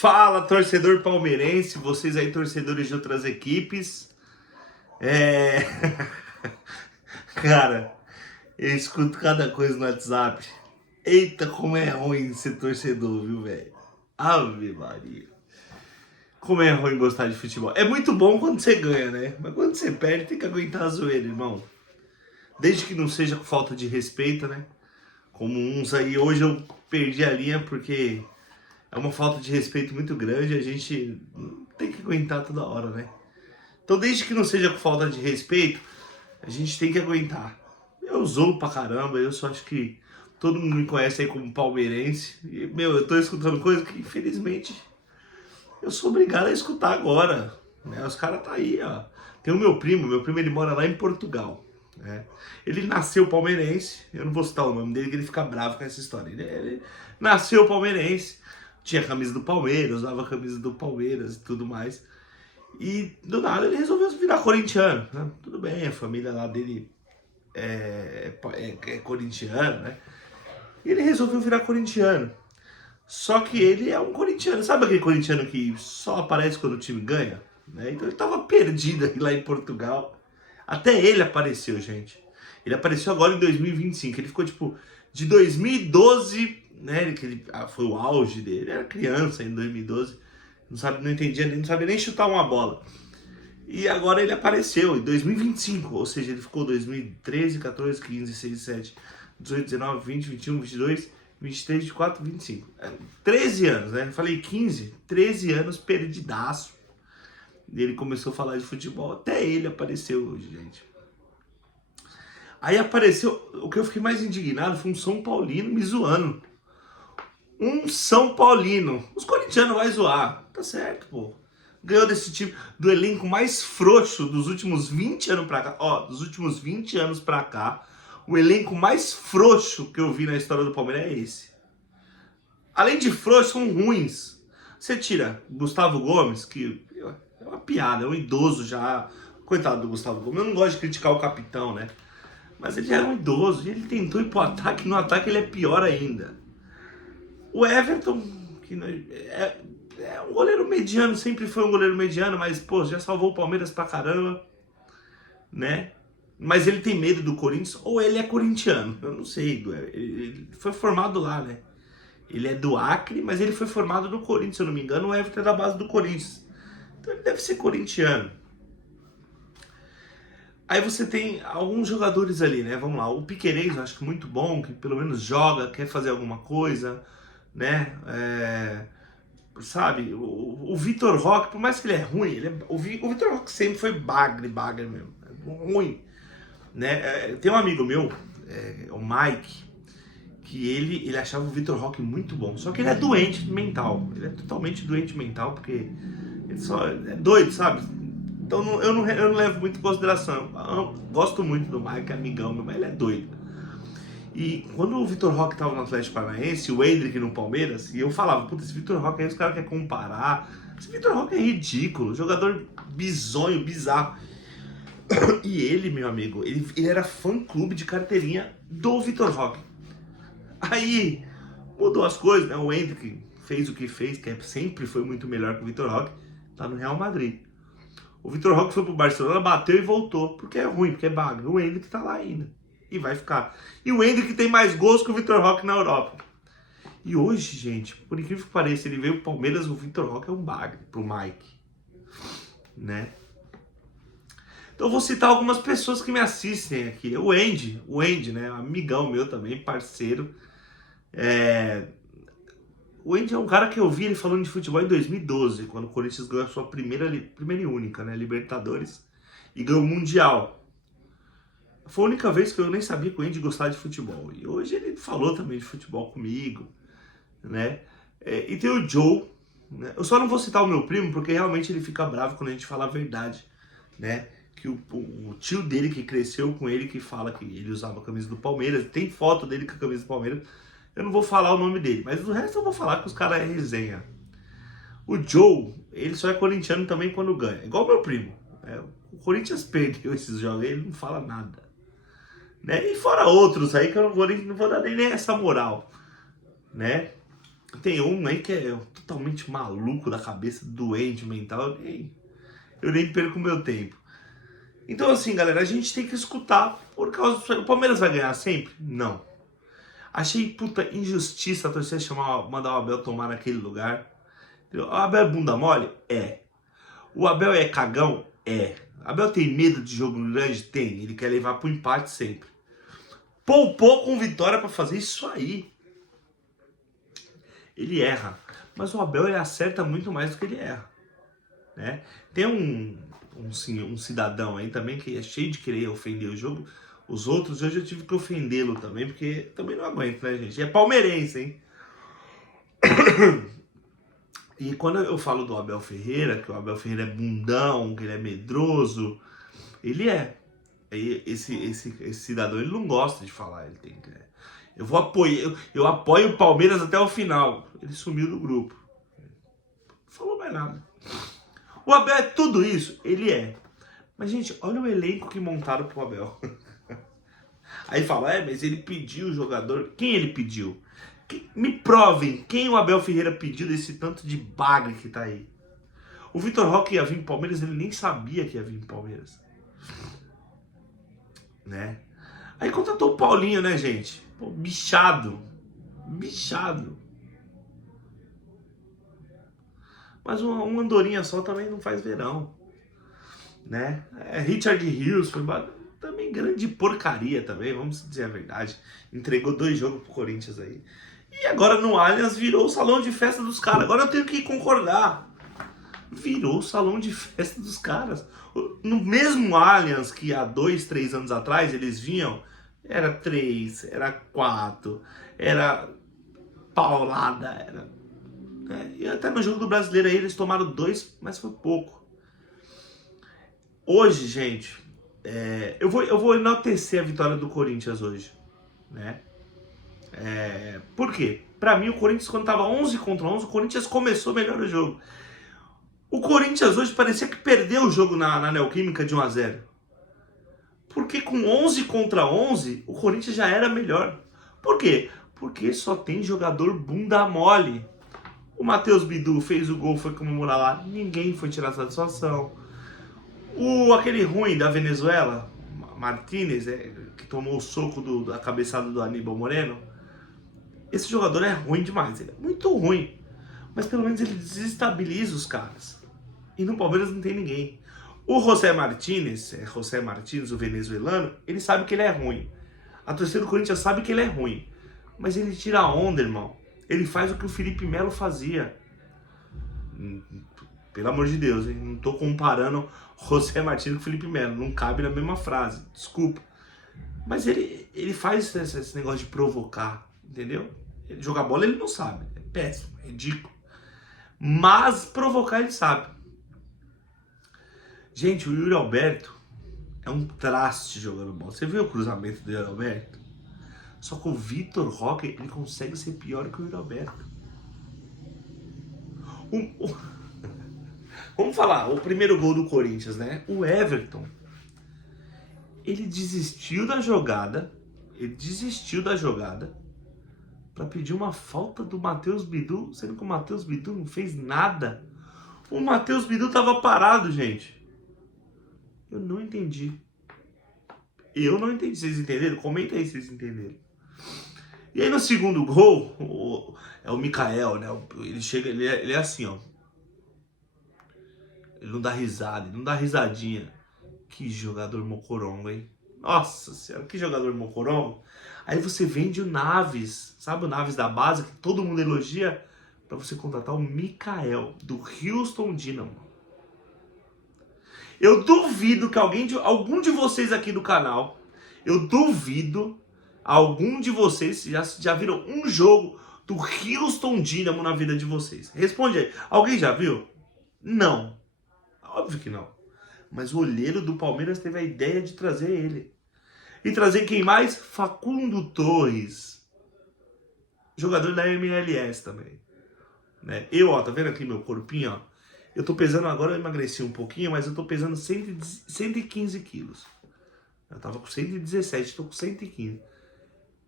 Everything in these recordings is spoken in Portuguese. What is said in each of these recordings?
Fala, torcedor palmeirense, vocês aí, torcedores de outras equipes. É... Cara, eu escuto cada coisa no WhatsApp. Eita, como é ruim ser torcedor, viu, velho? Ave Maria. Como é ruim gostar de futebol. É muito bom quando você ganha, né? Mas quando você perde, tem que aguentar a zoeira, irmão. Desde que não seja com falta de respeito, né? Como uns aí, hoje eu perdi a linha porque é uma falta de respeito muito grande, a gente tem que aguentar toda hora, né? Então, desde que não seja com falta de respeito, a gente tem que aguentar. Eu zoo pra caramba, eu só acho que todo mundo me conhece aí como palmeirense. E, meu, eu tô escutando coisa que, infelizmente, eu sou obrigado a escutar agora, né? Os caras tá aí, ó. Tem o meu primo ele mora lá em Portugal, né? Ele nasceu palmeirense, eu não vou citar o nome dele, que ele fica bravo com essa história. Ele nasceu palmeirense, tinha a camisa do Palmeiras, usava a camisa do Palmeiras e tudo mais. E do nada ele resolveu virar corintiano, né? Tudo bem, a família lá dele é corintiano, né? E ele resolveu virar corintiano. Só que ele é um corintiano, sabe aquele corintiano que só aparece quando o time ganha? Né? Então ele tava perdido aí lá em Portugal. Até ele apareceu, gente. Ele apareceu agora em 2025. Ele ficou tipo de 2012, né? Foi o auge dele. Ele era criança em 2012. Não entendia, não sabia nem chutar uma bola. E agora ele apareceu em 2025, ou seja, ele ficou 2013, 14, 15, 16, 17, 18, 19, 20, 21, 22, 23, 24, 25. 13 anos, né? Eu falei 15, 13 anos perdidaço. E ele começou a falar de futebol, até ele apareceu hoje, gente. Aí apareceu, o que eu fiquei mais indignado foi um São Paulino me zoando. Um São Paulino. Os corintianos vai zoar. Tá certo, pô. Ganhou desse time, do elenco mais frouxo dos últimos 20 anos pra cá. Ó, dos últimos 20 anos pra cá, o elenco mais frouxo que eu vi na história do Palmeiras é esse. Além de frouxos, são ruins. Você tira Gustavo Gomes, que é uma piada, é um idoso já. Coitado do Gustavo Gomes. Eu não gosto de criticar o capitão, né? Mas ele já é um idoso e ele tentou ir pro ataque. No ataque ele é pior ainda. O Everton, que é um goleiro mediano, sempre foi um goleiro mediano, mas, pô, já salvou o Palmeiras pra caramba, né? Mas ele tem medo do Corinthians, ou ele é corintiano, eu não sei. Ele foi formado lá, né? Ele é do Acre, mas ele foi formado no Corinthians, se eu não me engano. O Everton é da base do Corinthians. Então ele deve ser corintiano. Aí você tem alguns jogadores ali, né? Vamos lá, o Piquerez, eu acho que muito bom, que pelo menos joga, quer fazer alguma coisa, né? Sabe, o Vitor Roque, por mais que ele é ruim, o Vitor Roque sempre foi bagre mesmo, ruim, né? Tem um amigo meu, o Mike, que ele achava o Vitor Roque muito bom, só que ele é doente mental, ele é totalmente doente mental, porque ele só é doido, sabe? Então eu não levo muito em consideração. Eu gosto muito do Mike, amigão meu, mas ele é doido. E quando o Vitor Roque tava no Atlético Paranaense, o Endrick no Palmeiras, e eu falava, puta, esse Vitor Roque aí os caras querem comparar. Esse Vitor Roque é ridículo, jogador bizonho, bizarro. E ele, meu amigo, ele era fã-clube de carteirinha do Vitor Roque. Aí mudou as coisas, né? O Endrick fez o que fez, que sempre foi muito melhor que o Vitor Roque, tá no Real Madrid. O Vitor Roque foi pro Barcelona, bateu e voltou, porque é ruim, porque é bagulho. O Endrick tá lá ainda. E vai ficar. E o Endrick tem mais gols que o Vitor Roque na Europa. E hoje, gente, por incrível que pareça, ele veio pro Palmeiras, o Vitor Roque é um bagre pro Mike. Né? Então eu vou citar algumas pessoas que me assistem aqui. O Andy, né? Amigão meu também, parceiro. O Andy é um cara que eu vi ele falando de futebol em 2012, quando o Corinthians ganhou a sua primeira e única, né? Libertadores. E ganhou o Mundial. Foi a única vez que eu nem sabia que o Andy gostava de futebol. E hoje ele falou também de futebol comigo, né? E tem o Joe, né? Eu só não vou citar o meu primo, porque realmente ele fica bravo quando a gente fala a verdade, né? Que o tio dele que cresceu com ele, que fala que ele usava a camisa do Palmeiras, tem foto dele com a camisa do Palmeiras. Eu não vou falar o nome dele, mas o resto eu vou falar que os caras é resenha. O Joe, ele só é corintiano também quando ganha, igual o meu primo. O Corinthians perdeu esses jogos, ele não fala nada. Né? E fora outros aí que eu não vou dar nem essa moral, né? Tem um aí que é totalmente maluco da cabeça, doente mental. Eu nem perco o meu tempo. Então, assim, galera, a gente tem que escutar por causa do... O Palmeiras vai ganhar sempre? Não. Achei puta injustiça a torcida mandar o Abel tomar naquele lugar. O Abel é bunda mole? É. O Abel é cagão? É. O Abel tem medo de jogo grande? Tem. Ele quer levar pro empate sempre. Poupou com vitória pra fazer isso aí. Ele erra. Mas o Abel ele acerta muito mais do que ele erra. Né? Tem um cidadão aí também que é cheio de querer ofender o jogo. Os outros, hoje eu tive que ofendê-lo também, porque também não aguento, né, gente? É palmeirense, hein? E quando eu falo do Abel Ferreira, que o Abel Ferreira é bundão, que ele é medroso, ele é. Esse cidadão, ele não gosta de falar, ele tem que... eu apoio o Palmeiras até o final. Ele sumiu do grupo. Não falou mais nada. O Abel é tudo isso? Ele é. Mas, gente, olha o elenco que montaram pro Abel. Aí fala, mas ele pediu o jogador. Quem ele pediu? Me provem quem o Abel Ferreira pediu desse tanto de bagre que tá aí. O Vitor Roque ia vir pro Palmeiras, ele nem sabia que ia vir pro Palmeiras. Né? Aí contratou o Paulinho, né, gente? Pô, bichado. Bichado. Mas uma andorinha só também não faz verão. Né? Richard Rios foi também grande porcaria também, vamos dizer a verdade. Entregou 2 jogos pro Corinthians aí. E agora no Allianz virou o salão de festa dos caras. Agora eu tenho que concordar. Virou o salão de festa dos caras. No mesmo Allianz que há 2, 3 anos atrás eles vinham, era 3, era 4, era paulada, era... E até no jogo do Brasileiro aí eles tomaram 2, mas foi pouco. Hoje, gente, eu vou enaltecer a vitória do Corinthians hoje, né? Por quê? Pra mim, o Corinthians, quando tava 11 contra 11, o Corinthians começou melhor o jogo. O Corinthians hoje parecia que perdeu o jogo na Neoquímica de 1-0. Porque com 11 contra 11, o Corinthians já era melhor. Por quê? Porque só tem jogador bunda mole. O Matheus Bidu fez o gol, foi comemorar lá, ninguém foi tirar satisfação. Aquele ruim da Venezuela, Martínez, que tomou o soco da cabeçada do Aníbal Moreno, esse jogador é ruim demais, ele é muito ruim. Mas pelo menos ele desestabiliza os caras. E no Palmeiras não tem ninguém. O José Martínez, o venezuelano, ele sabe que ele é ruim. A torcida do Corinthians sabe que ele é ruim. Mas ele tira a onda, irmão. Ele faz o que o Felipe Melo fazia. Pelo amor de Deus, hein? Não tô comparando José Martínez com o Felipe Melo. Não cabe na mesma frase. Desculpa. Mas ele faz esse negócio de provocar. Entendeu? Ele jogar bola ele não sabe. É péssimo, é ridículo. Mas provocar ele sabe. Gente, o Yuri Alberto é um traste jogando bola. Você viu o cruzamento do Yuri Alberto? Só que o Vitor Roque, ele consegue ser pior que o Yuri Alberto. Vamos falar, o primeiro gol do Corinthians, né? O Everton, ele desistiu da jogada. Pra pedir uma falta do Matheus Bidu, sendo que o Matheus Bidu não fez nada. O Matheus Bidu tava parado, gente. Eu não entendi. Vocês entenderam? Comenta aí se vocês entenderam. E aí no segundo gol, o Mikael, né? Ele chega, ele é assim, ó. Ele não dá risada, ele não dá risadinha. Que jogador mocorongo, hein? Nossa senhora, que jogador mocorongo. Aí você vende o Naves, sabe o Naves da base, que todo mundo elogia, pra você contratar o Mikael, do Houston Dynamo. Eu duvido que algum de vocês aqui do canal, algum de vocês já viram um jogo do Houston Dynamo na vida de vocês. Responde aí. Alguém já viu? Não. Óbvio que não. Mas o olheiro do Palmeiras teve a ideia de trazer ele. E trazer quem mais? Facundo Torres. Jogador da MLS também. Né? Tá vendo aqui meu corpinho, ó? Eu tô pesando agora, eu emagreci um pouquinho, mas eu tô pesando 115 quilos. Eu tava com 117, tô com 115.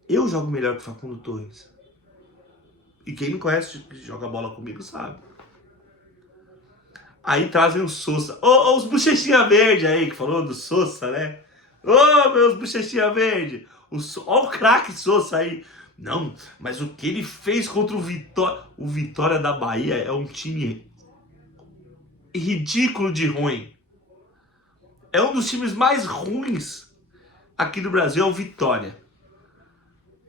Eu jogo melhor que o Facundo Torres. E quem me conhece, que joga bola comigo, sabe. Aí trazem o Sousa. Ô, os bochechinha verde aí, que falou do Sousa, né? Ô, meus bochechinha verde. Ó o craque Sousa aí. Não, mas o que ele fez contra o Vitória da Bahia é um time ridículo de ruim. É um dos times mais ruins aqui do Brasil, é o Vitória.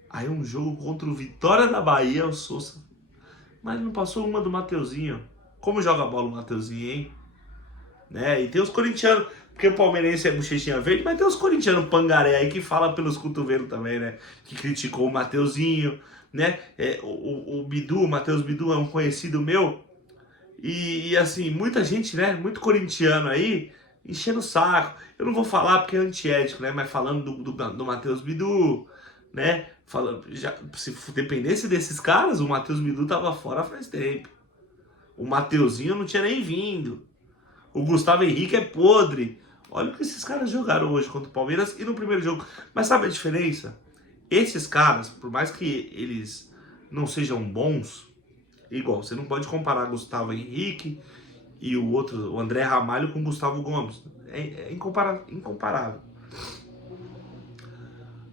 Aí um jogo contra o Vitória da Bahia, o Sousa. Mas não passou uma do Mateuzinho. Como joga a bola o Mateuzinho, hein? Né? E tem os corintianos, porque o palmeirense é bochechinha verde, mas tem os corintianos pangaré aí que fala pelos cotovelos também, né? Que criticou o Mateuzinho, né? O Bidu, o Matheus Bidu é um conhecido meu. E assim, muita gente, né? Muito corintiano aí, enchendo o saco. Eu não vou falar porque é antiético, né? Mas falando do Matheus Bidu, né? Falando, já, se dependesse desses caras, o Matheus Bidu tava fora faz tempo. O Mateuzinho não tinha nem vindo. O Gustavo Henrique é podre. Olha o que esses caras jogaram hoje contra o Palmeiras e no primeiro jogo. Mas sabe a diferença? Esses caras, por mais que eles não sejam bons, igual, você não pode comparar Gustavo Henrique e o outro, o André Ramalho, com o Gustavo Gomes. É incomparável.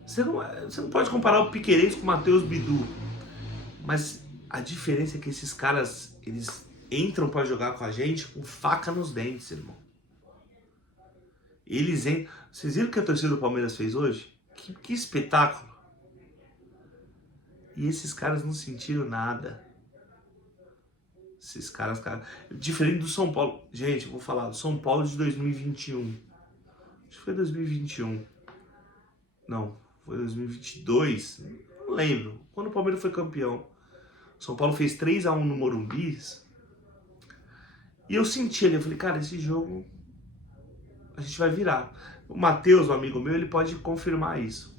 Você não pode comparar o Piquerez com o Matheus Bidu. Mas a diferença é que esses caras, eles entram pra jogar com a gente com faca nos dentes, irmão. Eles entram... Vocês viram o que a torcida do Palmeiras fez hoje? Que espetáculo. E esses caras não sentiram nada. Esses caras... Diferente do São Paulo. Gente, eu vou falar do São Paulo de 2021. Acho que foi 2021. Não, foi 2022. Não lembro. Quando o Palmeiras foi campeão. São Paulo fez 3-1 no Morumbi. E eu senti ali, eu falei, cara, esse jogo a gente vai virar. O Matheus, um amigo meu, ele pode confirmar isso.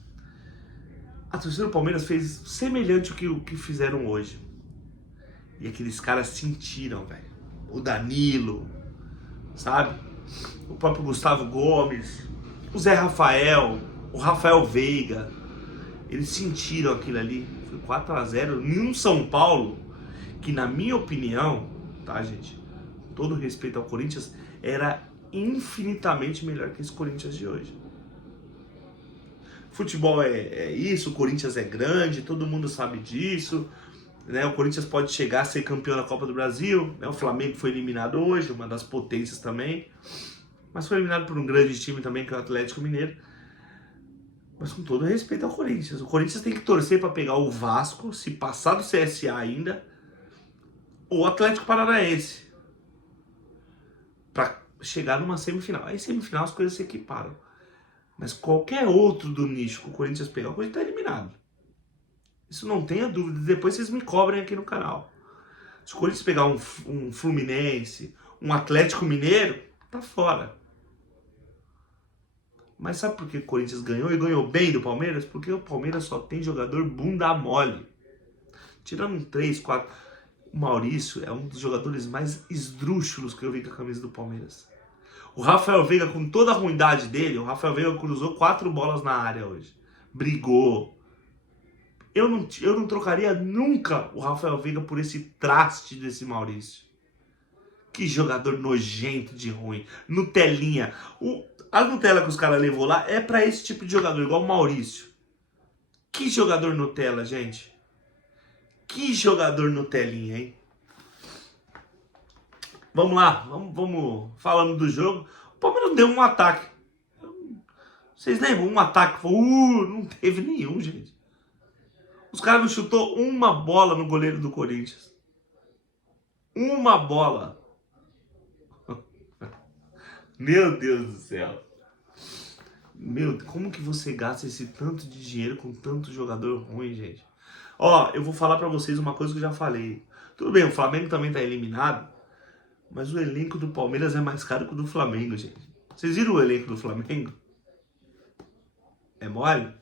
A torcida do Palmeiras fez semelhante ao que fizeram hoje. E aqueles caras sentiram, velho. O Danilo, sabe? O próprio Gustavo Gomes, o Zé Rafael, o Rafael Veiga. Eles sentiram aquilo ali. Foi 4-0 em um São Paulo que, na minha opinião, tá, gente? Todo respeito ao Corinthians, era infinitamente melhor que esse Corinthians de hoje. Futebol é isso, o Corinthians é grande, todo mundo sabe disso, né? O Corinthians pode chegar a ser campeão da Copa do Brasil, né? O Flamengo foi eliminado hoje, uma das potências também, mas foi eliminado por um grande time também, que é o Atlético Mineiro. Mas com todo respeito ao Corinthians, o Corinthians tem que torcer para pegar o Vasco, se passar do CSA ainda, ou o Atlético Paranaense, para chegar numa semifinal. Aí semifinal as coisas se equiparam. Mas qualquer outro do nicho que o Corinthians pegar, o Corinthians tá eliminado. Isso não tenha dúvida. Depois vocês me cobrem aqui no canal. Se o Corinthians pegar um Fluminense, um Atlético Mineiro, tá fora. Mas sabe por que o Corinthians ganhou e ganhou bem do Palmeiras? Porque o Palmeiras só tem jogador bunda mole. Tirando um 3, 4... O Maurício é um dos jogadores mais esdrúxulos que eu vi com a camisa do Palmeiras. O Rafael Veiga, com toda a ruindade dele, o Rafael Veiga cruzou 4 bolas na área hoje. Brigou. Eu não trocaria nunca o Rafael Veiga por esse traste desse Maurício. Que jogador nojento de ruim. Nutelinha. A Nutella que os caras levou lá é pra esse tipo de jogador, igual o Maurício. Que jogador Nutella, gente. Que jogador Nutelinha, hein? Vamos lá, vamos falando do jogo. O Palmeiras deu um ataque. Vocês lembram? Um ataque. Não teve nenhum, gente. Os caras não chutou uma bola no goleiro do Corinthians. Uma bola. Meu Deus do céu. Meu, como que você gasta esse tanto de dinheiro com tanto jogador ruim, gente? Ó, eu vou falar pra vocês uma coisa que eu já falei. Tudo bem, o Flamengo também tá eliminado. Mas o elenco do Palmeiras é mais caro que o do Flamengo, gente. Vocês viram o elenco do Flamengo? É mole?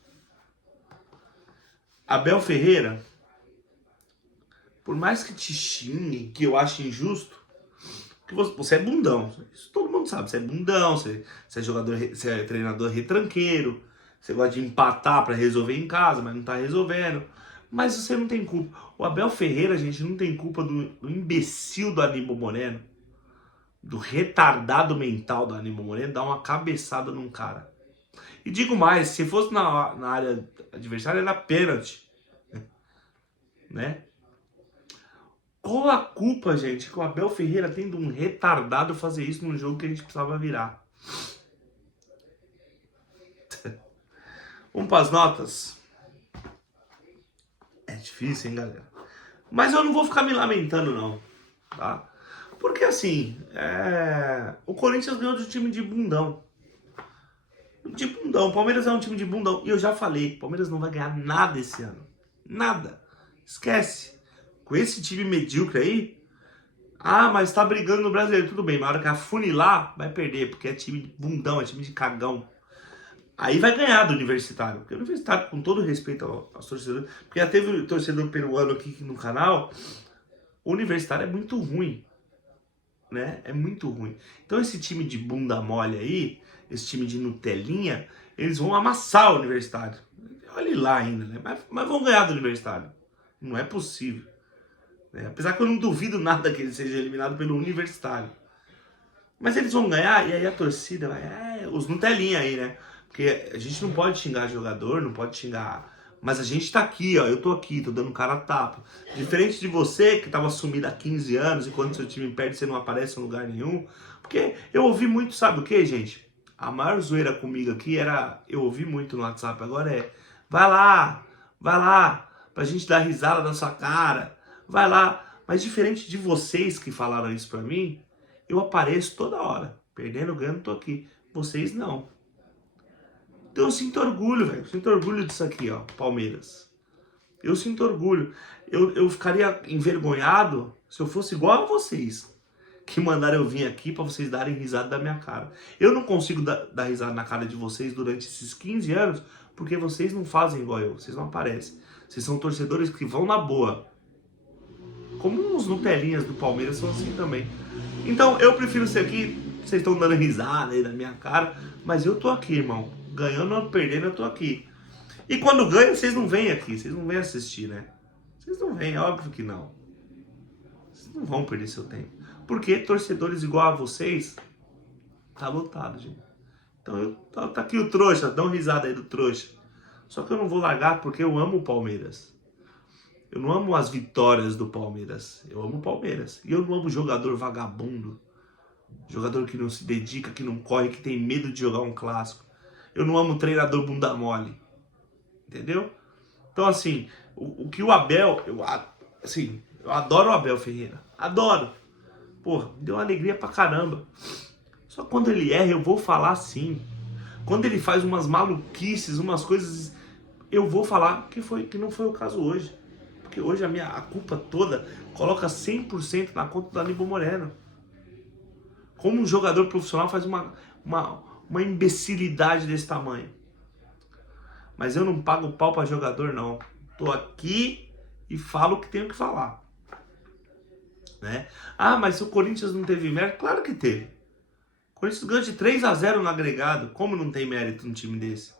Abel Ferreira, por mais que te xingue, que eu acho injusto, que você é bundão. Isso todo mundo sabe. Você é bundão, você é jogador, você é treinador retranqueiro, você gosta de empatar pra resolver em casa, mas não tá resolvendo. Mas você não tem culpa. O Abel Ferreira, gente, não tem culpa do imbecil do Aníbal Moreno, do retardado mental do Aníbal Moreno, dar uma cabeçada num cara. E digo mais, se fosse na área adversária, era pênalti. Né? Qual a culpa, gente, que o Abel Ferreira tem de um retardado fazer isso num jogo que a gente precisava virar? Vamos para as notas? É difícil, hein, galera? Mas eu não vou ficar me lamentando, não. Tá? Porque, assim, o Corinthians ganhou de um time de bundão. De bundão. O Palmeiras é um time de bundão. E eu já falei, o Palmeiras não vai ganhar nada esse ano. Nada. Esquece. Com esse time medíocre aí, mas tá brigando no Brasileiro. Tudo bem, mas na hora que afunilar, vai perder, porque é time de bundão, é time de cagão. Aí vai ganhar do Universitário. Porque o Universitário, com todo respeito aos torcedores, porque já teve torcedor peruano aqui no canal, o Universitário é muito ruim. Né? É muito ruim. Então esse time de bunda mole aí, esse time de Nutelinha, eles vão amassar o Universitário. Olha lá ainda, né? Mas vão ganhar do Universitário. Não é possível. Né? Apesar que eu não duvido nada que ele seja eliminado pelo Universitário. Mas eles vão ganhar e aí a torcida vai... os Nutelinha aí, né? Porque a gente não pode xingar jogador, não pode xingar... Mas a gente tá aqui, ó. Eu tô aqui, tô dando cara a tapa. Diferente de você, que tava sumido há 15 anos e quando seu time perde, você não aparece em lugar nenhum. Porque eu ouvi muito, sabe o que, gente? A maior zoeira comigo aqui era... Eu ouvi muito no WhatsApp, agora é... Vai lá, pra gente dar risada da sua cara. Vai lá. Mas diferente de vocês que falaram isso pra mim, eu apareço toda hora. Perdendo, ganhando, tô aqui. Vocês não. Então eu sinto orgulho, velho. Eu sinto orgulho disso aqui, ó, Palmeiras. Eu sinto orgulho. Eu ficaria envergonhado se eu fosse igual a vocês, que mandaram eu vir aqui pra vocês darem risada da minha cara. Eu não consigo dar risada na cara de vocês durante esses 15 anos, porque vocês não fazem igual eu, vocês não aparecem. Vocês são torcedores que vão na boa. Como os Nutelinhas do Palmeiras são assim também. Então eu prefiro ser aqui, vocês estão dando risada aí na minha cara, mas eu tô aqui, irmão. Ganhando ou perdendo, eu tô aqui. E quando ganha, vocês não vêm aqui, vocês não vêm assistir, né? Vocês não vêm, é óbvio que não. Vocês não vão perder seu tempo. Porque torcedores igual a vocês, tá lotado, gente. Então tá aqui o trouxa, dá uma risada aí do trouxa. Só que eu não vou largar porque eu amo o Palmeiras. Eu não amo as vitórias do Palmeiras. Eu amo o Palmeiras. E eu não amo jogador vagabundo. Jogador que não se dedica, que não corre, que tem medo de jogar um clássico. Eu não amo treinador bunda mole. Entendeu? Então, assim, o que o Abel... eu adoro o Abel Ferreira. Adoro. Pô, deu uma alegria pra caramba. Só que quando ele erra, eu vou falar sim. Quando ele faz umas maluquices, umas coisas... eu vou falar que não foi o caso hoje. Porque hoje a culpa toda coloca 100% na conta do Aníbal Moreno. Como um jogador profissional faz uma imbecilidade desse tamanho. Mas eu não pago pau pra jogador, não. Tô aqui e falo o que tenho que falar. Né? Mas se o Corinthians não teve mérito, claro que teve. O Corinthians ganhou de 3-0 no agregado. Como não tem mérito num time desse?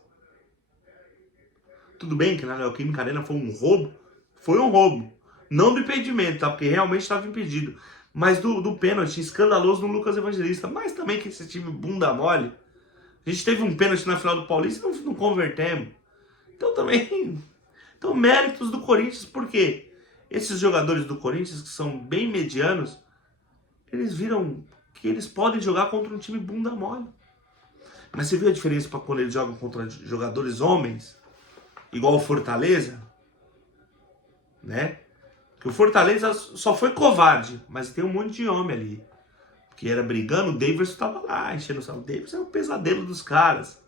Tudo bem que na Neoquímica Arena foi um roubo. Foi um roubo. Não do impedimento, tá? Porque realmente estava impedido. Mas do pênalti escandaloso no Lucas Evangelista. Mas também que esse time bunda mole. A gente teve um pênalti na final do Paulista e não convertemos. Então também... Então méritos do Corinthians. Por quê? Esses jogadores do Corinthians que são bem medianos, eles viram que eles podem jogar contra um time bunda mole. Mas você viu a diferença para quando eles jogam contra jogadores homens? Igual o Fortaleza? Né? Que o Fortaleza só foi covarde, mas tem um monte de homem ali. Que era brigando, o Davidson tava lá, enchendo o saco. O Davidson é o pesadelo dos caras.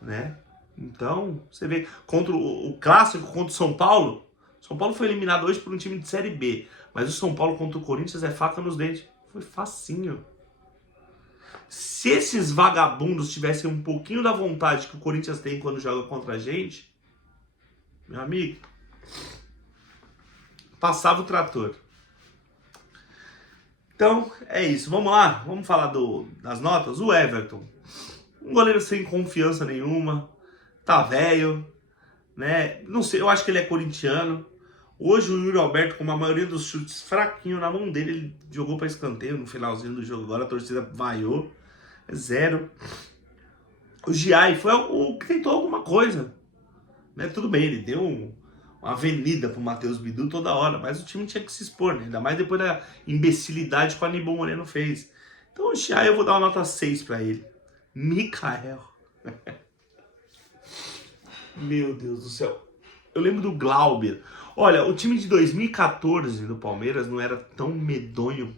Né? Então, você vê, contra o clássico contra o São Paulo, São Paulo foi eliminado hoje por um time de Série B. Mas o São Paulo contra o Corinthians é faca nos dentes. Foi facinho. Se esses vagabundos tivessem um pouquinho da vontade que o Corinthians tem quando joga contra a gente, meu amigo, passava o trator. Então, é isso. Vamos lá? Vamos falar das notas? O Everton. Um goleiro sem confiança nenhuma. Tá velho. né? Não sei, eu acho que ele é corintiano. Hoje o Yuri Alberto, com a maioria dos chutes fraquinho na mão dele, ele jogou para escanteio no finalzinho do jogo. Agora a torcida vaiou. 0. O Giai foi o que tentou alguma coisa, né? Tudo bem, ele deu uma avenida pro Matheus Bidu toda hora, mas o time tinha que se expor, né? Ainda mais depois da imbecilidade que o Aníbal Moreno fez. Então o Giai eu vou dar uma nota 6 para ele. Mikael. Meu Deus do céu. Eu lembro do Glauber. Olha, o time de 2014 do Palmeiras não era tão medonho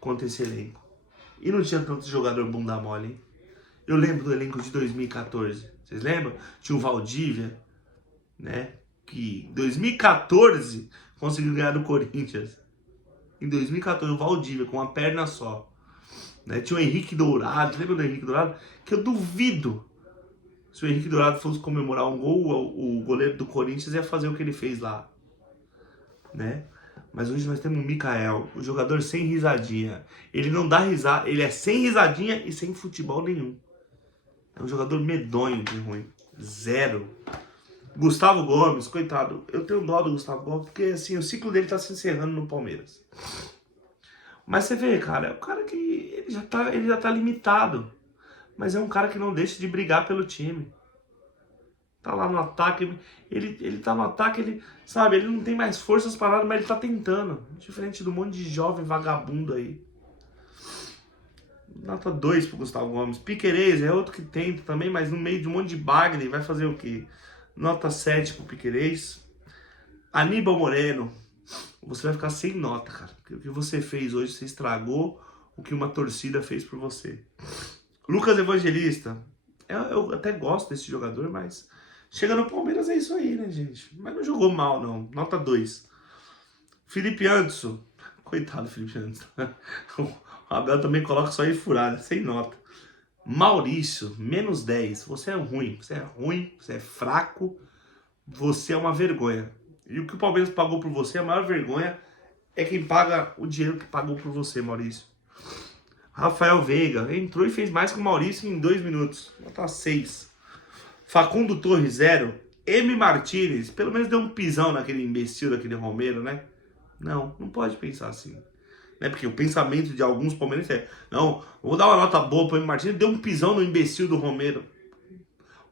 quanto esse elenco. E não tinha tanto jogador bunda mole, hein? Eu lembro do elenco de 2014. Vocês lembram? Tinha o Valdívia, né? Que em 2014 conseguiu ganhar do Corinthians. Em 2014, o Valdívia com uma perna só. Né? Tinha o Henrique Dourado. Lembra do Henrique Dourado? Que eu duvido. Se o Henrique Dourado fosse comemorar um gol, o goleiro do Corinthians ia fazer o que ele fez lá, né? Mas hoje nós temos o Mikael, o jogador sem risadinha. Ele não dá risada, ele é sem risadinha e sem futebol nenhum. É um jogador medonho de ruim. 0. Gustavo Gomes, coitado. Eu tenho dó do Gustavo Gomes, porque assim, o ciclo dele tá se encerrando no Palmeiras. Mas você vê, cara, é um cara que ele já tá limitado. Mas é um cara que não deixa de brigar pelo time. Tá lá no ataque, ele tá no ataque, ele, sabe, ele não tem mais forças para nada, mas ele tá tentando. Diferente do monte de jovem vagabundo aí. Nota 2 pro Gustavo Gomes. Piquerez é outro que tenta também, mas no meio de um monte de bagre, vai fazer o quê? Nota 7 pro Piquerez. Aníbal Moreno, você vai ficar sem nota, cara. Porque o que você fez hoje, você estragou o que uma torcida fez por você. Lucas Evangelista, eu até gosto desse jogador, mas chega no Palmeiras é isso aí, né, gente? Mas não jogou mal, não. Nota 2. Felipe Anderson, coitado do Felipe Anderson. O Abel também coloca só aí furada, sem nota. Maurício, menos 10. Você é ruim, você é fraco, você é uma vergonha. E o que o Palmeiras pagou por você, a maior vergonha é quem paga o dinheiro que pagou por você, Maurício. Rafael Veiga entrou e fez mais que o Maurício em 2 minutos. Nota 6. Facundo Torres, 0. M. Martínez, pelo menos deu um pisão naquele imbecil daquele Romero, né? Não pode pensar assim. Né? Porque o pensamento de alguns palmeirenses é: não, vou dar uma nota boa pro M. Martínez, deu um pisão no imbecil do Romero.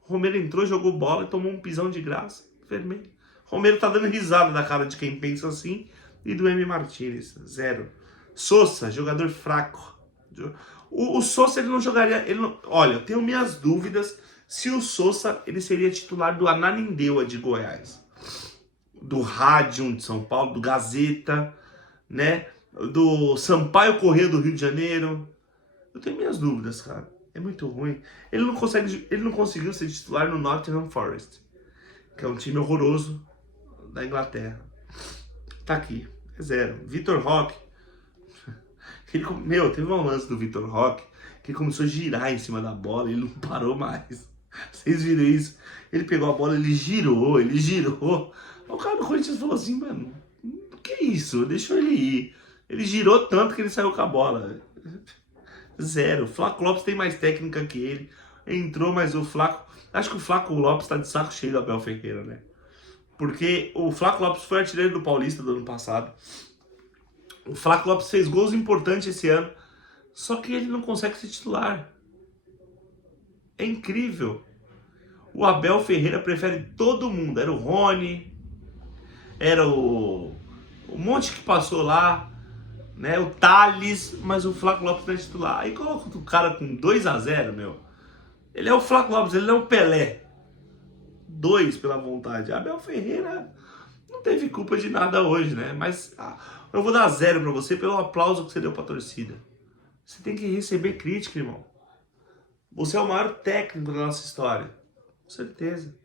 O Romero entrou, jogou bola e tomou um pisão de graça. Vermelho. O Romero tá dando risada da cara de quem pensa assim e do M. Martínez, 0. Sousa, jogador fraco. O Sousa, ele não jogaria... olha, eu tenho minhas dúvidas se o Sousa ele seria titular do Ananindeua de Goiás. Do Rádio de São Paulo, do Gazeta, né? Do Sampaio Corrêa do Rio de Janeiro. Eu tenho minhas dúvidas, cara. É muito ruim. Ele não conseguiu ser titular no Nottingham Forest, que é um time horroroso da Inglaterra. Tá aqui, é 0. Vitor Roque. Teve um lance do Vitor Roque que começou a girar em cima da bola e ele não parou mais. Vocês viram isso? Ele pegou a bola, ele girou. O cara do Corinthians falou assim, mano, que isso? Deixou ele ir. Ele girou tanto que ele saiu com a bola. 0. Flaco Lopes tem mais técnica que ele. Entrou, mas o Flaco... Acho que o Flaco Lopes tá de saco cheio do Abel Ferreira, né? Porque o Flaco Lopes foi artilheiro do Paulista do ano passado. O Flaco Lopes fez gols importantes esse ano, só que ele não consegue ser titular. É incrível. O Abel Ferreira prefere todo mundo. Era o Rony, era o monte que passou lá, né? O Thales, mas o Flaco Lopes não é titular. Aí coloca o cara com 2-0, meu. Ele é o Flaco Lopes, ele não é o Pelé. 2 pela vontade. Abel Ferreira não teve culpa de nada hoje, né? Mas eu vou dar 0 pra você pelo aplauso que você deu pra torcida. Você tem que receber crítica, irmão. Você é o maior técnico da nossa história. Com certeza.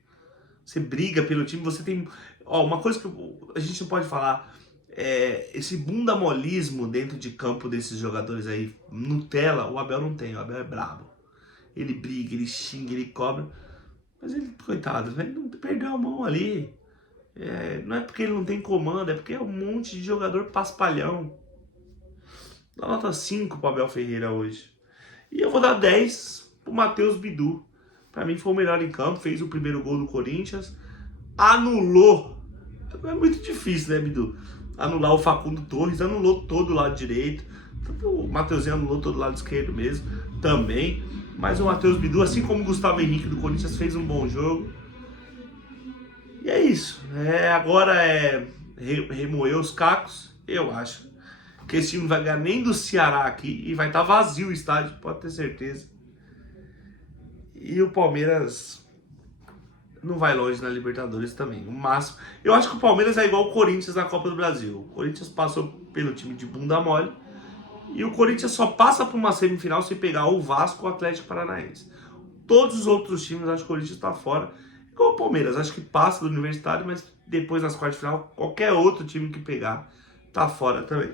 Você briga pelo time, você tem... uma coisa que a gente não pode falar é esse bundamolismo dentro de campo desses jogadores aí. Nutella, o Abel não tem. O Abel é brabo. Ele briga, ele xinga, ele cobra. Mas ele, coitado, ele não perdeu a mão ali. Não é porque ele não tem comando, é porque é um monte de jogador paspalhão. Dá nota 5 pro Abel Ferreira hoje. E eu vou dar 10 pro Matheus Bidu. Pra mim foi o melhor em campo, fez o primeiro gol do Corinthians, anulou. É muito difícil, né, Bidu? Anular o Facundo Torres, anulou todo o lado direito. O Mateuzinho anulou todo o lado esquerdo mesmo, também. Mas o Matheus Bidu, assim como o Gustavo Henrique do Corinthians, fez um bom jogo. E é isso. Agora remoer os cacos, eu acho. Que esse time não vai ganhar nem do Ceará aqui e vai estar vazio o estádio, pode ter certeza. E o Palmeiras não vai longe na Libertadores também. O máximo. Eu acho que o Palmeiras é igual o Corinthians na Copa do Brasil. O Corinthians passou pelo time de bunda mole. E o Corinthians só passa por uma semifinal se pegar o Vasco ou o Atlético Paranaense. Todos os outros times, acho que o Corinthians está fora. Igual o Palmeiras, acho que passa do Universitário, mas depois nas quartas de final, qualquer outro time que pegar tá fora também.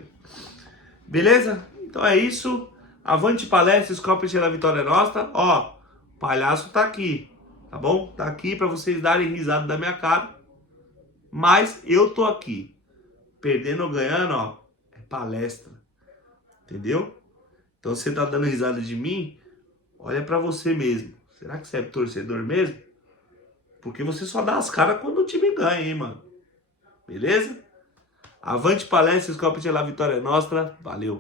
Beleza? Então é isso. Avante palestra, Scopet da Vitória Nossa. Ó, o palhaço tá aqui, tá bom? Tá aqui pra vocês darem risada da minha cara. Mas eu tô aqui. Perdendo ou ganhando, ó, é palestra. Entendeu? Então você tá dando risada de mim, olha pra você mesmo. Será que você é torcedor mesmo? Porque você só dá as caras quando o time ganha, hein, mano? Beleza? Avante palestra, Scopet da Vitória Nossa. Valeu.